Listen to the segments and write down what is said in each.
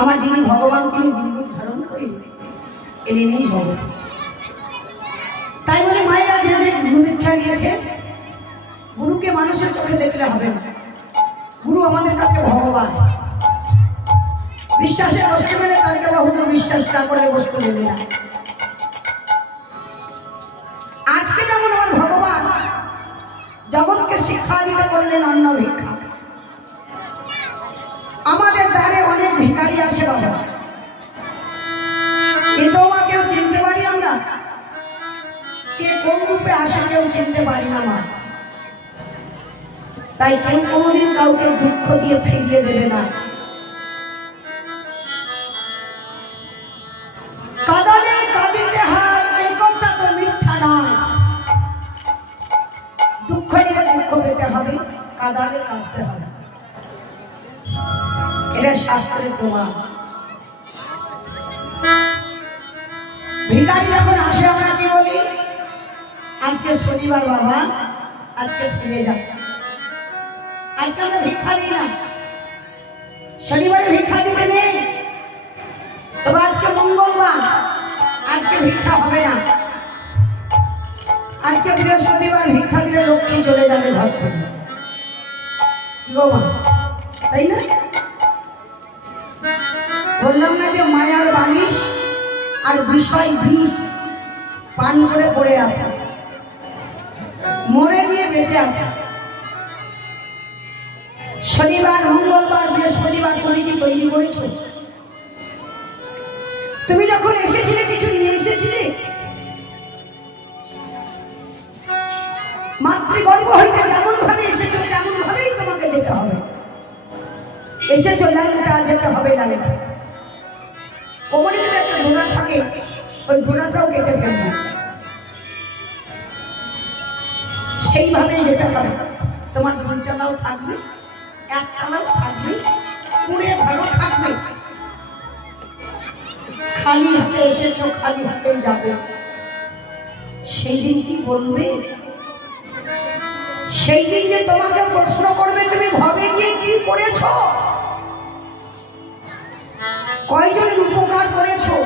আমার যিনি ভগবান তিনি গুরু ধারণ করে এনে নেই ভগবান। তাই বলে মায়েরা যে গুরু দীক্ষা নিয়েছে, গুরুকে মানুষের চোখে দেখলে হবে না। গুরু আমাদের কাছে ভগবান। বিশ্বাসের বস্তু মেলে তারকে বাহুকে বিশ্বাস না করে বস্তু মেলে না। আজকে যেমন আমার ভগবান জগৎকে শিক্ষা দিতে করলেন অন্ন ভিক্ষা। আমাদের দ্বারে অনেক ভিখারি আসে বাবা, কিন্তু মা কেউ চিনতে পারি আমরা, কে কোন রূপে আসে কেউ চিনতে পারি না মা। তাই কেউ কোনোদিন কাউকে দুঃখ দিয়ে ফিরিয়ে দেবে না। কাঁদালে কাঁদিতে হয় এই কথা তো মিথ্যা নয়। দুঃখ নিলে দুঃখ পেতে হবে, কাঁদালে কাঁদতে হবে, এটা শাস্ত্রের প্রমাণ। ভিখারি যখন আসে আমরা কি বলি, আজকে শনিবার বাবা, আজকে ফিরে যাও। আজকে আমরা ভিক্ষা দিই না, শনিবারে ভিক্ষা দিতে নেই। তবে আজকে মঙ্গলবার, আজকে ভিক্ষা হবে না। আজকে বৃহস্পতিবার, ভিক্ষা দিলে লক্ষ্মী চলে যাবে ঘর থেকে। কি গো মা, তাই না? বললাম না যে মায়ার বালিশ আর বিষয় বিষ পান করে পড়ে আছে, মরে গিয়ে বেঁচে আছে। শনিবার, মঙ্গলবার, বৃহস্পতিবার তুমি কি তৈরি করেছো? তুমি যখন এসেছিলে কিছু নিয়ে এসেছিলে? মাতৃগর্ভ হইতে যেমন ভাবে এসেছো তেমন ভাবেই তোমাকে যেতে হবে। এসেছো ল্যাংটা, যেতে হবে ল্যাংটা। কোমরে যদি একটা ডোনা থাকে, ওই ডোনাটাও কেটে ফেলবে, সেইভাবেই যেতে হবে। তোমার দুই তলাও থাকবে, এক তলাও থাকবে, পুরে ভালো থাকবে। খালি হাতে এসেছো, খালি হাতে যাবে। সেই দিন কি বলবে? সেই দিন যে তোমাকে প্রশ্ন করবে তুমি ভবে গিয়ে কি করেছো, কয়জনের উপকার করেছো,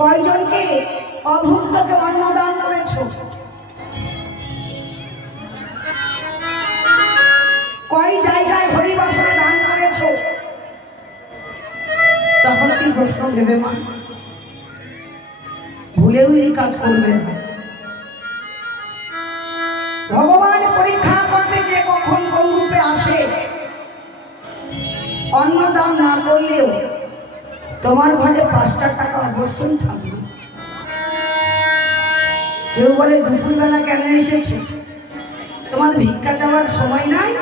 কয়জনকে অভুক্তকে অন্নদান করেছো, কয় জায়গায় হরিবাসরে দান করেছো। তখন কি প্রশ্ন দেবে মা? ভুলেও এই কাজ করবে না। ভগবান পরীক্ষা করতে গিয়ে কখন কোন রূপে আসে, অন্নদান না করলেও তোমার ঘরে 5টা টাকা অবশ্যই থাকবে। কেউ বলে দুপুরবেলা কেন এসেছো, তোমার ভিক্ষা যাওয়ার সময় নাই?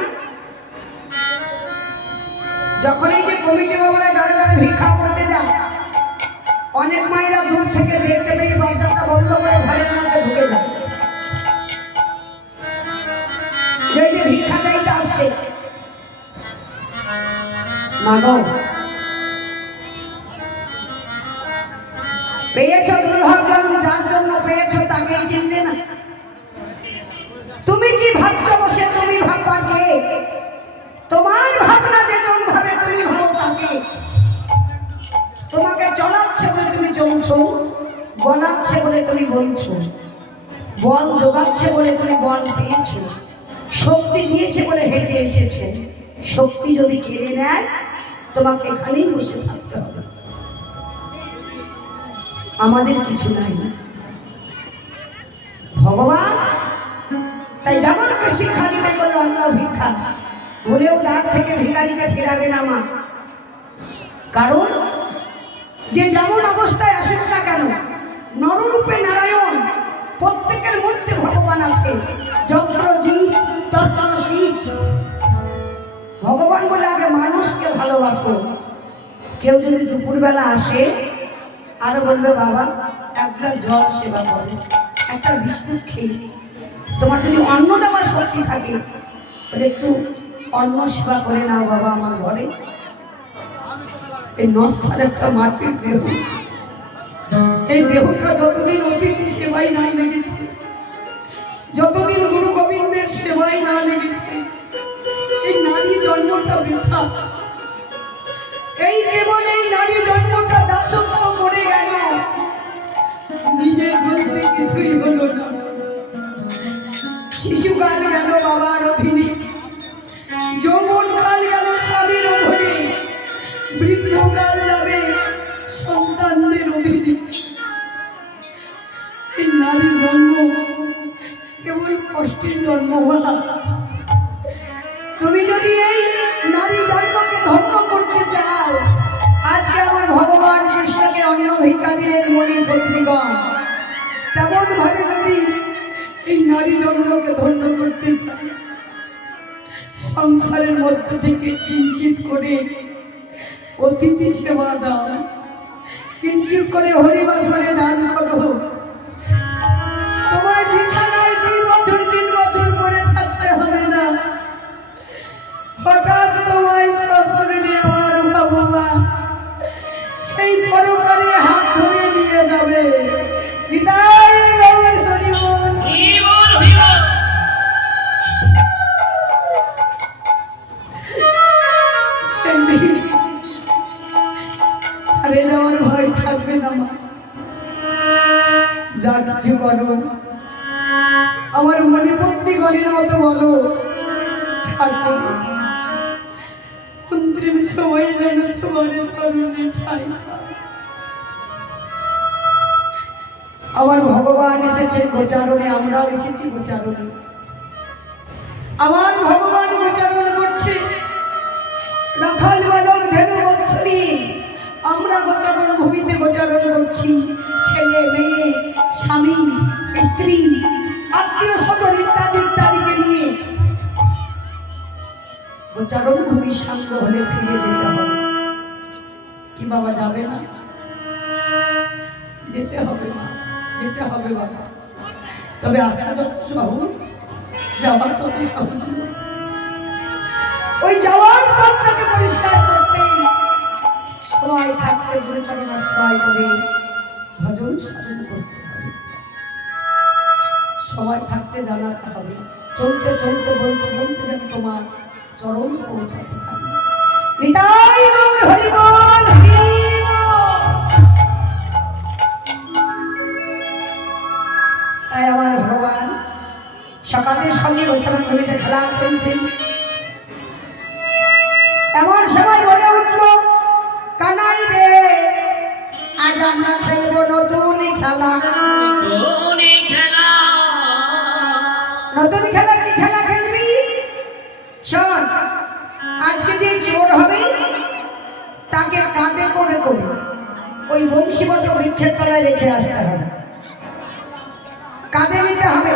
যখন এই যে কমিটি বাবারা দাঁড়ে দাঁড়ে ভিক্ষা করতে যায়, অনেক মায়েরা দূর থেকে দেখতে পেয়ে দরজাটা বন্ধ করে ঘরের মধ্যে ঢুকে যায়। যে ভিক্ষা চাইতে আসছে, মাগো পেয়েছ দুর্ভাগ্য, যার জন্য পেয়েছ তাকেই চিনতে না। তুমি কি ভাবছো বসে, তুমি ভাববা কে? তোমার ভাবনা যেমন ভাবে তুমি ভাবো তাকে। তোমাকে চলাচ্ছে বলে তুমি চলছো, বলাচ্ছে বলে তুমি বলছো, বল যোগাচ্ছে বলে তুমি বল পেয়েছো, শক্তি দিয়েছে বলে হেঁটে এসেছো। শক্তি যদি কেড়ে নেয় তোমাকে এখানেই বসে থাকতে হবে। আমাদের কিছু নাই ভগবান, তাই জগৎকে শিক্ষা দিতে করলো অন্ন ভিক্ষা। ভুলেও দ্বার থেকে ভিখারিকে ফেরাবে না মা। কারণ যে যেমন অবস্থায় আসুক না কেন, নররূপে নারায়ণ, প্রত্যেকের মধ্যে ভগবান আছে। যত্র জীব তত্র শিব। ভগবান বলে আগে মানুষকে ভালোবাসো। কেউ যদি দুপুরবেলা আসে আরো বলবে বাবা এক গ্লাস জল সেবা করো, একটা বিস্কুট খেয়ে। তোমার যদি অন্ন দেওয়ার শক্তি থাকে বলে একটু অন্ন সেবা করে নাও বাবা আমার ঘরে। এই নস্তার একটা মাটির দেহ, এই দেহটা যতদিন অতিথি সেবাই না লেগেছে, যতদিন গুরু গোবিন্দের সেবাই না লেগেছে, এই নারী জন্মটা বৃথা। এই কেবল এই নারী জন্মটা দাসত্ব করে গেল, নিজের বলতে কিছুই হলো না। শিশুকাল গেল বাবার অধীনে, যৌবনকাল গেল স্বামীর অধীনে, বৃদ্ধকাল যাবে সন্তানদের অধীনে। এই নারী জন্ম কেবল কষ্টের জন্ম বলা। তুমি যদি এই নারী জন্মকে ধন্য করতে চাও, আজকে আমার ভগবান কৃষ্ণকে অন্য ভিক্ষারীদের মনে পত্নীগণ তেমন ভাবে যদি এই নারী জন্মকে ধন্য করতে চাও, সংসারের মধ্যে থেকে কিঞ্চিত করে অতিথি সেবা দাও, কিঞ্চিত করে হরিবাসরে দান করো। তোমার বিছানায় 2 বছর 3 বছর করে থাকতে হবে না। হঠাৎ তোমায় শ্বশুরে আমার ভগবান সেই পরপারে হাত ধরে নিয়ে যাবে। বিদায় গৌর হরিবল। আরে যাওয়ার ভয় থাকবে না মা, যা কিছু করো আমার মনে পত্নী গণের মতো বলো, ঠাকুর অন্তিম সময় যেন তোমার চরণে ঠাই পায়। আমার ভগবান এসেছে গোচারণে, আমরাও এসেছি গোচারণে। আমার ভগবান গোচারণ করছে, রাখাল বালক ধেনু বৎসরী, আমরা গোচারণ ভূমিতে গোচারণ করছি। ছেলে মেয়ে স্বামী স্ত্রী আত্মীয় স্বজন ইত্যাদি ইত্যাদিকে নিয়ে গোচারণ ভূমি সাঙ্গ হলে ফিরে যেতে হবে। কি বাবা যাবে না? যেতে হবে মা, যেতে হবে বাবা। তবে আসা যত সহজ, যাবার তত সহজ। ওই যাওয়ার পথটাকে পরিষ্কার করতে সময় থাকতে গুরুচরণ আশ্রয় করে ভজন সাধন করতে হবে। সময় থাকতে জানাতে হবে, চলতে চলতে বলতে বলতে যেন তোমার চরণ পৌঁছাতে পারে। নিতাই গৌর হরিবল। তাই আমার ভগবান সকালের সঙ্গে গোচারণ ভূমিতে খেলা খেলছেন। এমন সময় বলে উঠল, কানাই রে আজ আমরা খেলবো নতুন খেলা। নতুন খেলা কি খেলা খেলবি? শোন, আজকে যে চোর হবে তাকে কাঁধে করে করে ওই বংশীবদ্ধ বৃক্ষের তলায় রেখে আসতে হবে, কাঁধে নিতে হবে।